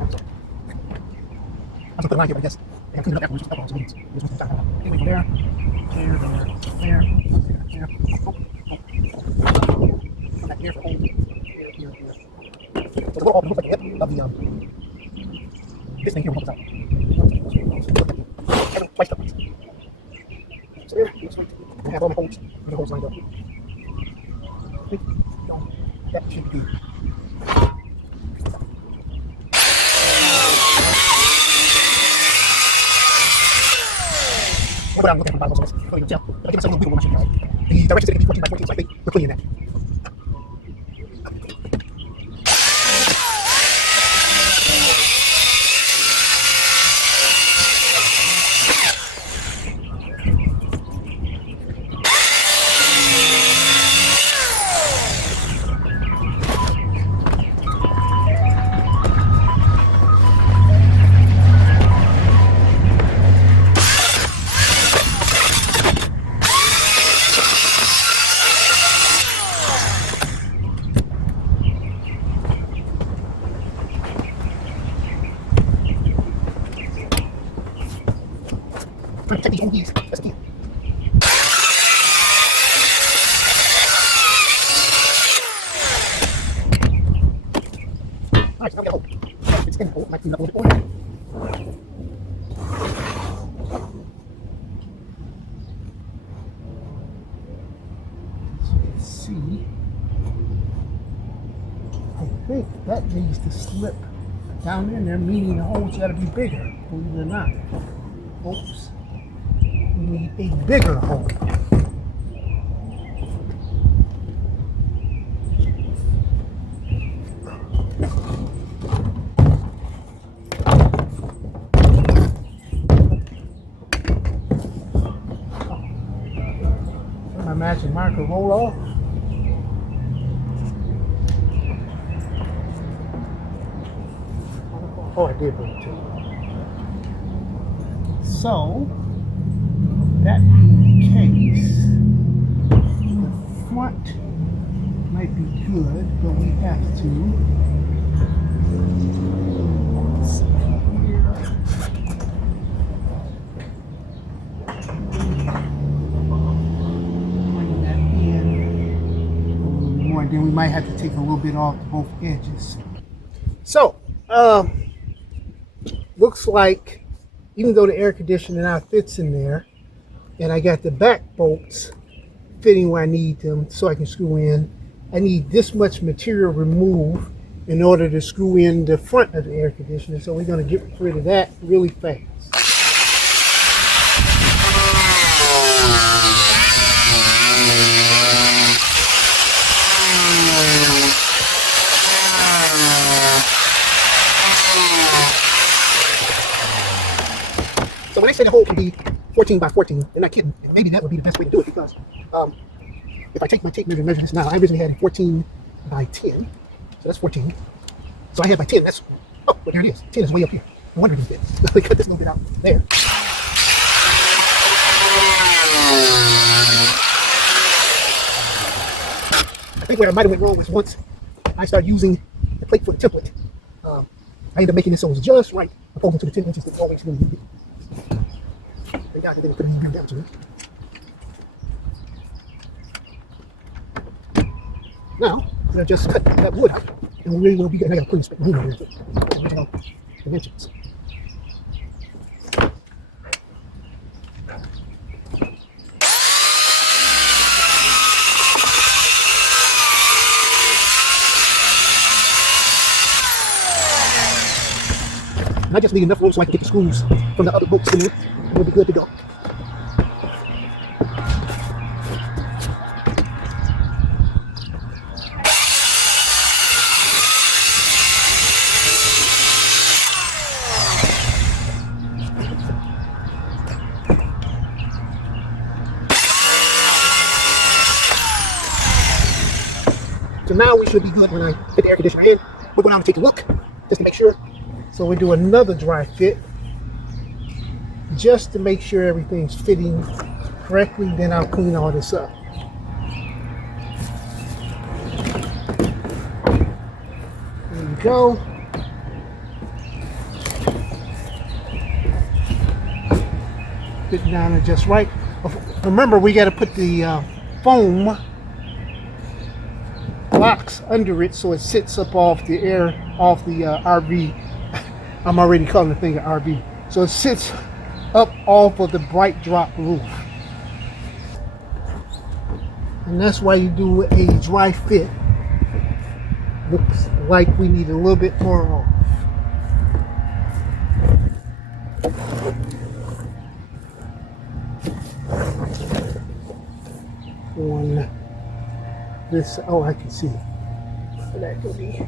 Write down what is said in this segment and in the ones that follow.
I'm gonna put a line here, but I guess I clean it up afterwards. Just so we can stop that. Anyway, from there, there. Come back here for home. Here. So the little open looks like the hip of the this thing here will help us out. Twice the price. So there, I have all my holes lined up. That should be. What I'm looking for Bibles on this, so you can tell. But I give myself a little wiggle room. The directions are going to be 14 by 14, so I think we're cleaning that. Check these MDs. That's the key. Alright, so now we got a hole. It's in the hole. Might clean up a little bit more. Let's see. I think that needs to slip down in there, meaning the hole's got to be bigger. Believe it or not. Oops. We need a bigger hole. My magic marker roll off. Oh, I did bring it too. So, that being the case, the front might be good, but we have to. Let's see here. Bring that in a little more, and then we might have to take a little bit off both edges. So, looks like even though the air conditioner now fits in there, and I got the back bolts fitting where I need them so I can screw in, I need this much material removed in order to screw in the front of the air conditioner. So we're going to get rid of that really fast. So when I say the hole can be 14 by 14, they're not kidding. And maybe that would be the best way to do it, because if I take my tape measure and measure this now, I originally had a 14 by 10. So that's 14. So I had my 10. That's, oh, well, there it is. 10 is way up here. No wonder it didn't fit. Let me cut this little bit out there. I think where I might have went wrong was once I started using the plate for the template. I ended up making it so it was just right opposing to the 10 inches that always really needed. Thank God they didn't put anything down to it. Now, I'm going to just cut that wood out, and we really will be good. I got to put this room over here, original dimensions. And I just need enough room so I can get the screws from the other bolts in it, and we'll be good to go. So now we should be good when I fit the air conditioner in. We're going to take a look just to make sure. So we'll do another dry fit just to make sure everything's fitting correctly. Then I'll clean all this up. There you go. it down and just right. Remember, we got to put the foam blocks under it so it sits up off the air, off the RV. I'm already calling the thing an RV. So it sits up off of the Brightbrop roof. And that's why you do a dry fit. Looks like we need a little bit more off. On this, oh, I can see what that could be.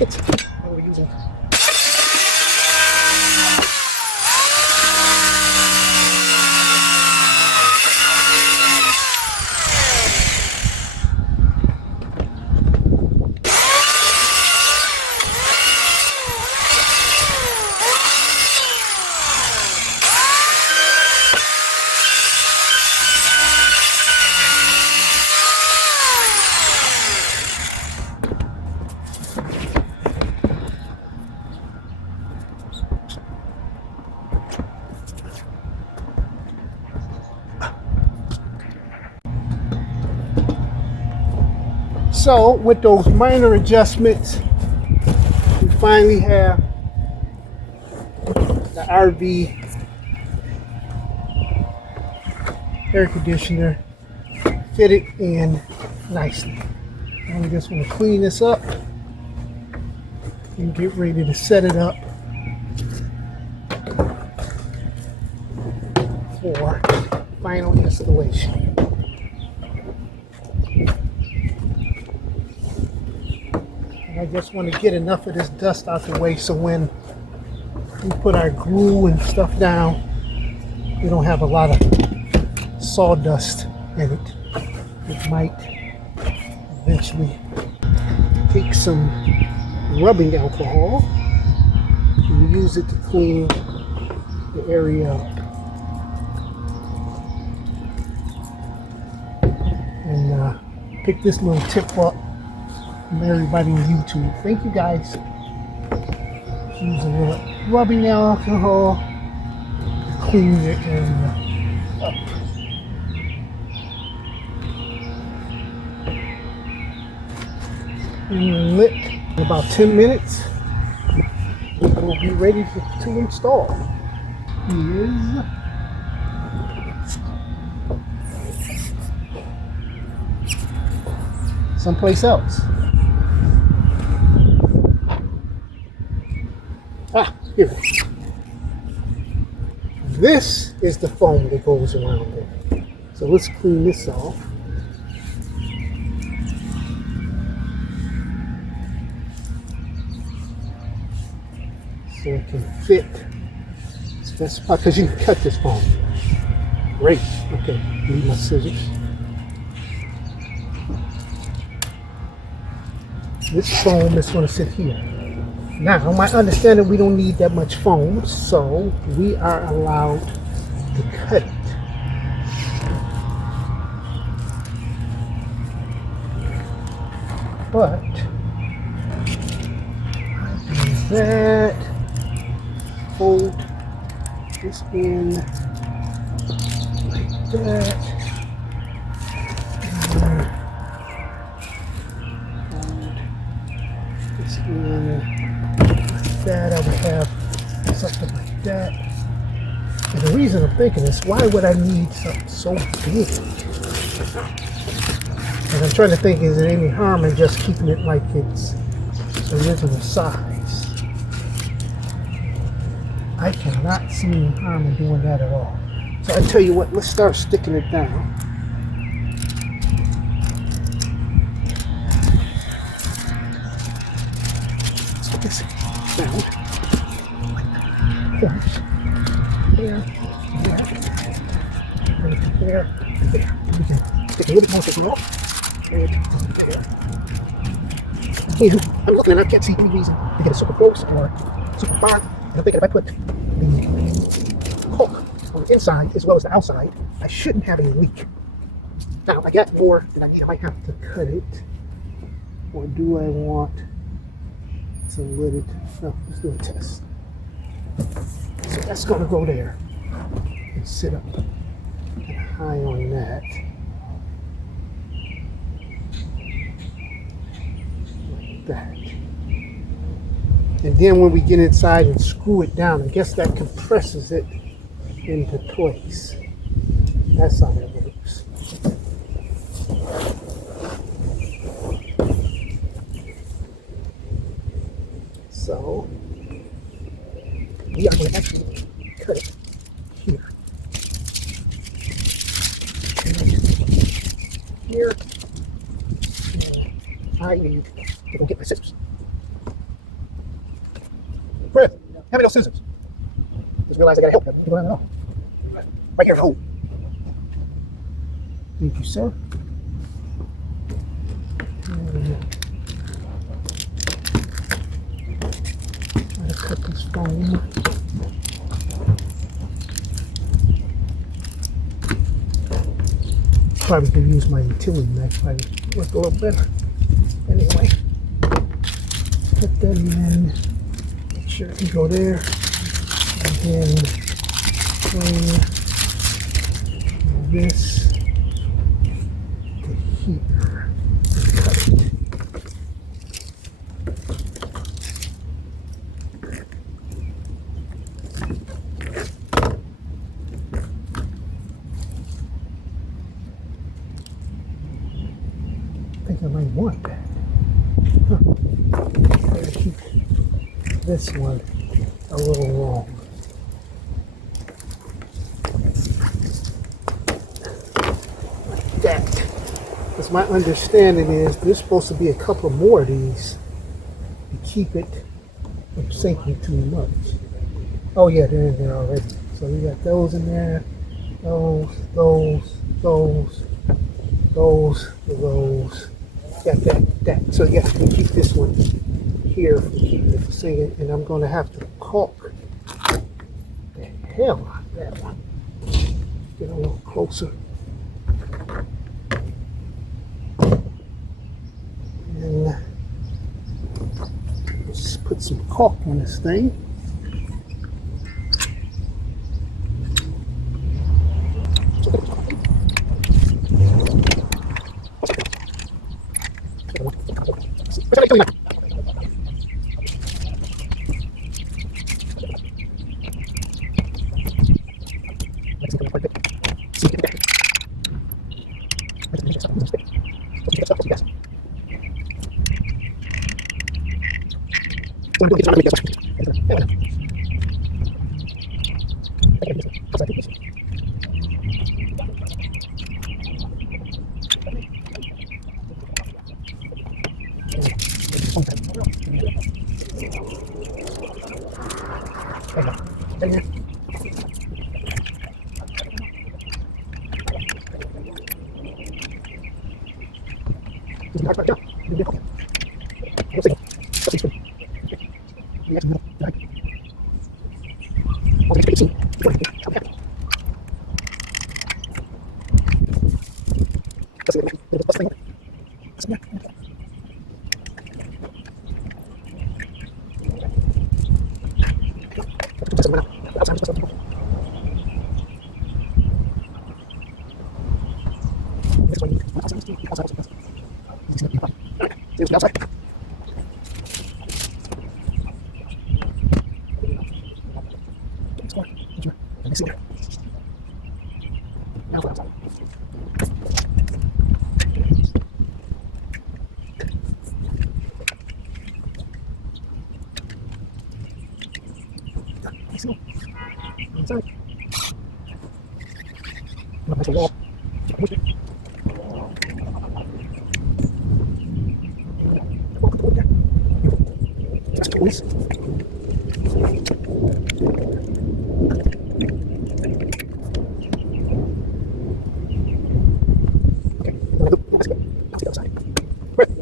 It's what we're using. So with those minor adjustments, we finally have the RV air conditioner fitted in nicely. And we just want to clean this up and get ready to set it up for final installation. I just want to get enough of this dust out the way so when we put our glue and stuff down, we don't have a lot of sawdust in it. It might eventually take some rubbing alcohol and use it to clean the area up. And pick this little tip up from everybody on YouTube. Thank you guys. Use a little rubbing alcohol to clean the area up. And lit in about 10 minutes. We'll be ready to install. Here's someplace else. Ah, here. This is the foam that goes around it. So let's clean this off. So it can fit. That's because you can cut this foam. Great. Okay, need my scissors. This foam is going to sit here. Now, my understanding, we don't need that much foam, so we are allowed to cut it. But I do that, hold this in like that, and hold this in that. I would have something like that. And the reason I'm thinking is, why would I need something so big? And I'm trying to think, is there any harm in just keeping it like its original size? I cannot see any harm in doing that at all. So I tell you what, let's start sticking it down. Stick this down. There, there, there, there. We can take a little bit more of off. I'm looking and I can't see any reason to get it super close or super far. And I'm thinking if I put the caulk on the inside as well as the outside, I shouldn't have any leak. Now, if I got more than I need, I might have to cut it. Or do I want to let it? No, let's do a test. So that's going to go there and sit up high on that. Like that. And then when we get inside and screw it down, I guess that compresses it into place. That's how that works. So we are going to actually cut it here. Here. And I need to go get my scissors. Chris, hand me those scissors. Just realized I gotta help them. Right here in the hole. Thank you, sir. I'm gonna cut this foam. Probably could use my utility knife. Probably work a little better. Anyway, put that in. Make sure it can go there. And then bring this to here and cut it. I think I might want that. Better keep this one a little long. Like that. Because my understanding is there's supposed to be a couple more of these to keep it from sinking too much. Oh yeah, they're in there already. So we got those in there, those. Got that. So yeah, we keep this one here for keeping it from sinking, and I'm going to have to caulk the hell out of that one. Get a little closer. And let's put some caulk on this thing.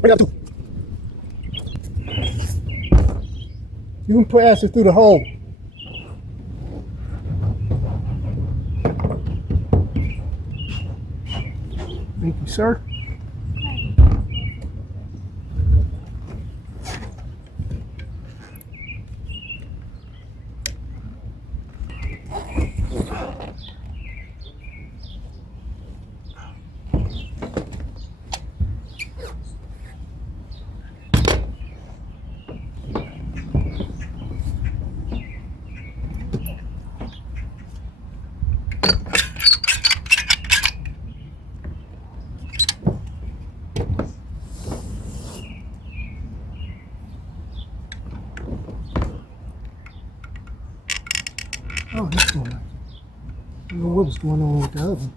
Bring up two. You can pass it through the hole. sir. Oh, this one. I don't know what was going on with the other one.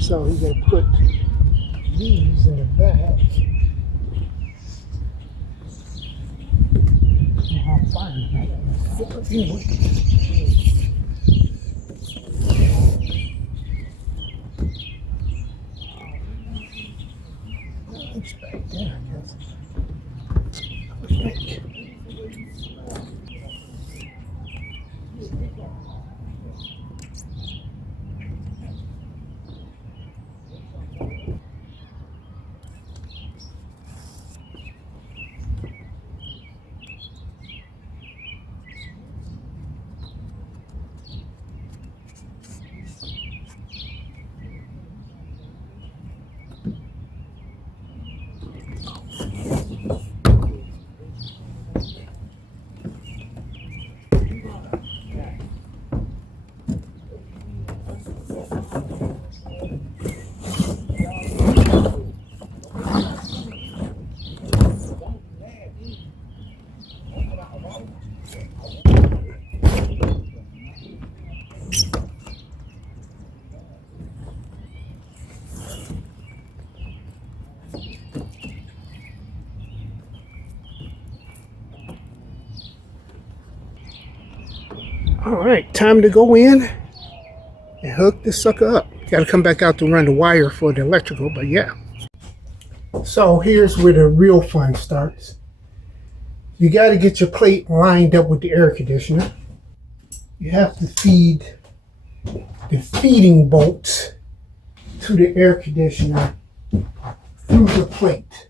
So you're going to put these in the back. How far in the back? Anyway. It's back there, I guess. All right, time to go in and hook this sucker up. Got to come back out to run the wire for the electrical, but yeah. So here's where the real fun starts. You got to get your plate lined up with the air conditioner. You have to feed the feeding bolts to the air conditioner through the plate.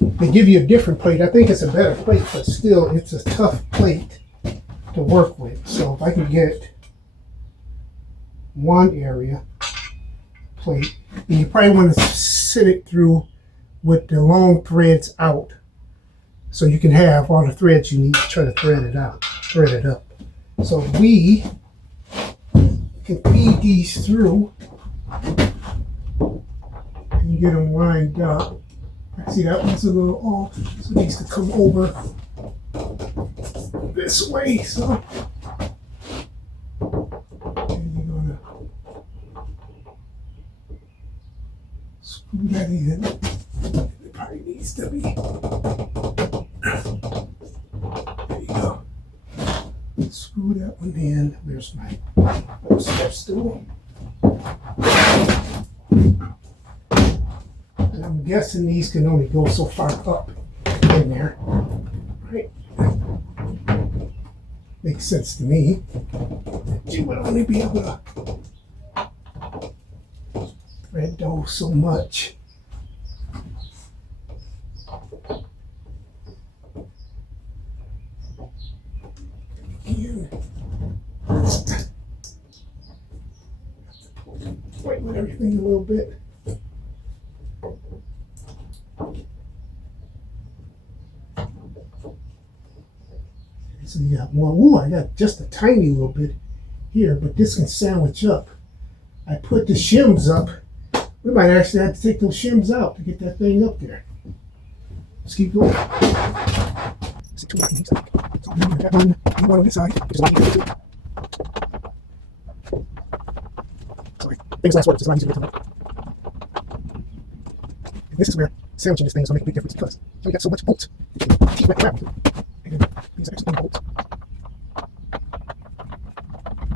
They give you a different plate. I think it's a better plate, but still it's a tough plate to work with. So if I can get one area plate, and you probably want to sit it through with the long threads out, so you can have all the threads you need to try to thread it up. So we can feed these through and get them lined up. I see that one's a little off, so these could come over this way. So and you're gonna screw that in. It probably needs to be. There you go. Screw that one in. There's my step stool. And I'm guessing these can only go so far up in there. Right? Makes sense to me. You would only be able to thread those so much. Here. Wait with everything a little bit. So you got more. Ooh, I got just a tiny little bit here, but this can sandwich up. I put the shims up. We might actually have to take those shims out to get that thing up there. Just keep going. It's too lucky. So I'm going to run one on this side, which is a lot easier to do. Sorry, things last word, it's a lot easier to do. And this is where sandwiching this thing is going to make a big difference because you got so much bolts. You can teeth right around. And then these are just bolts.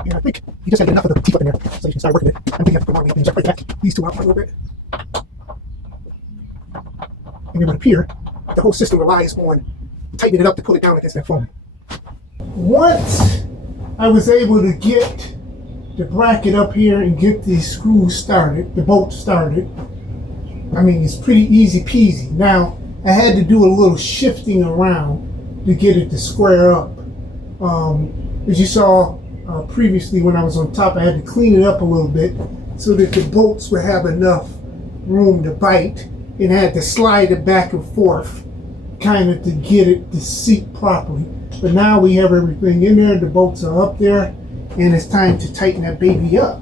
And I think you just have to get enough of the teeth up in there so you can start working it. I'm thinking you have to put one up and just right back these two out a little bit. And then up here, the whole system relies on tightening it up to pull it down against that foam. Once I was able to get the bracket up here and get these screws started, the bolt started, I mean, it's pretty easy peasy. Now, I had to do a little shifting around to get it to square up. As you saw previously when I was on top, I had to clean it up a little bit so that the bolts would have enough room to bite, and I had to slide it back and forth kind of to get it to seat properly. But now we have everything in there, the bolts are up there, and it's time to tighten that baby up.